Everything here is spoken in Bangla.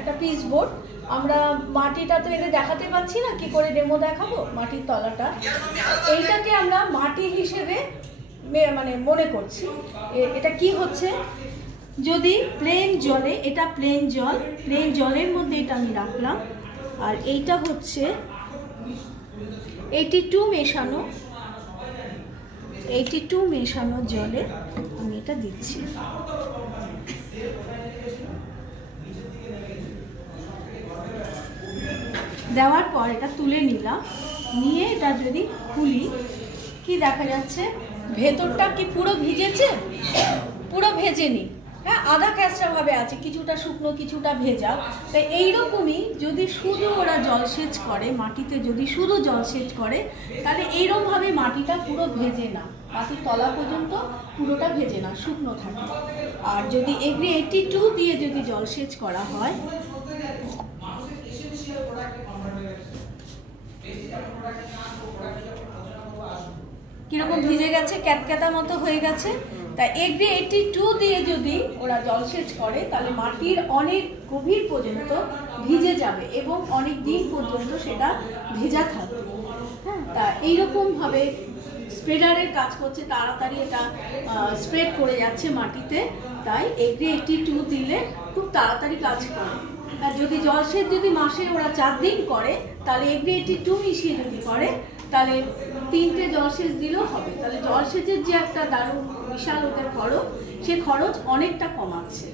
একটা পিচ বোর্ড, আমরা মাটিটা তো এদের দেখাতে পাচ্ছি না, কি করে ডেমো দেখাবো মাটির তলাটা, এইটাকে আমরা মাটি হিসেবে মানে মনে করছি। এটা কি হচ্ছে, যদি প্লেন জলে, এটা প্লেন জলের মধ্যে এটা আমি রাখলাম, আর এইটা হচ্ছে 82 মেশানো জলে আমি এটা দিচ্ছি। দেওয়ার পর এটা তুলে নিলাম, নিয়ে এটা যদি খুলি কি দেখা যাচ্ছে, ভেতরটা কি পুরো ভিজেছে? পুরো ভেজেনি, হ্যাঁ, আধা ক্যাঁচড়া ভাবে আছে, কিছুটা শুকনো কিছুটা ভেজা। তাই এইরকমই যদি শুধু ওরা জলসেচ করে, মাটিতে যদি শুধু জলসেচ করে, তাহলে এইরকম ভাবে মাটিটা পুরো ভেজে না, মাটির তলা পর্যন্ত পুরোটা ভেজে না, শুকনো থাকে। আর যদি এগ্রি 82 দিয়ে যদি জলসেচ করা হয়, কিরকম ভিজে গেছে, ক্যাতক্যাতা মতো হয়ে গেছে। তাই এগ্রি 82 দিয়ে যদি ওরা জলসেচ করে, তাহলে মাটির অনেক গভীর পর্যন্ত ভিজে যাবে এবং অনেক দিন পর্যন্ত সেটা ভেজা থাকবে। হ্যাঁ, তা এইরকম ভাবে স্প্রেডারের কাজ করছে, তাড়াতাড়ি এটা স্প্রেড করে যাচ্ছে মাটিতে। তাই এগ্রি 82 দিলে খুব তাড়াতাড়ি কাজ করে। আর যদি জলসেচ যদি মাসে ওরা 4 দিন করে, তাহলে এগ্রি 82 মিশিয়ে যদি করে, তাহলে 3টে জলসেচ দিলেও হবে। তাহলে জলসেচের যে একটা দারুণ বিশাল ওদের খরচ, সে খরচ অনেকটা কমাচ্ছে।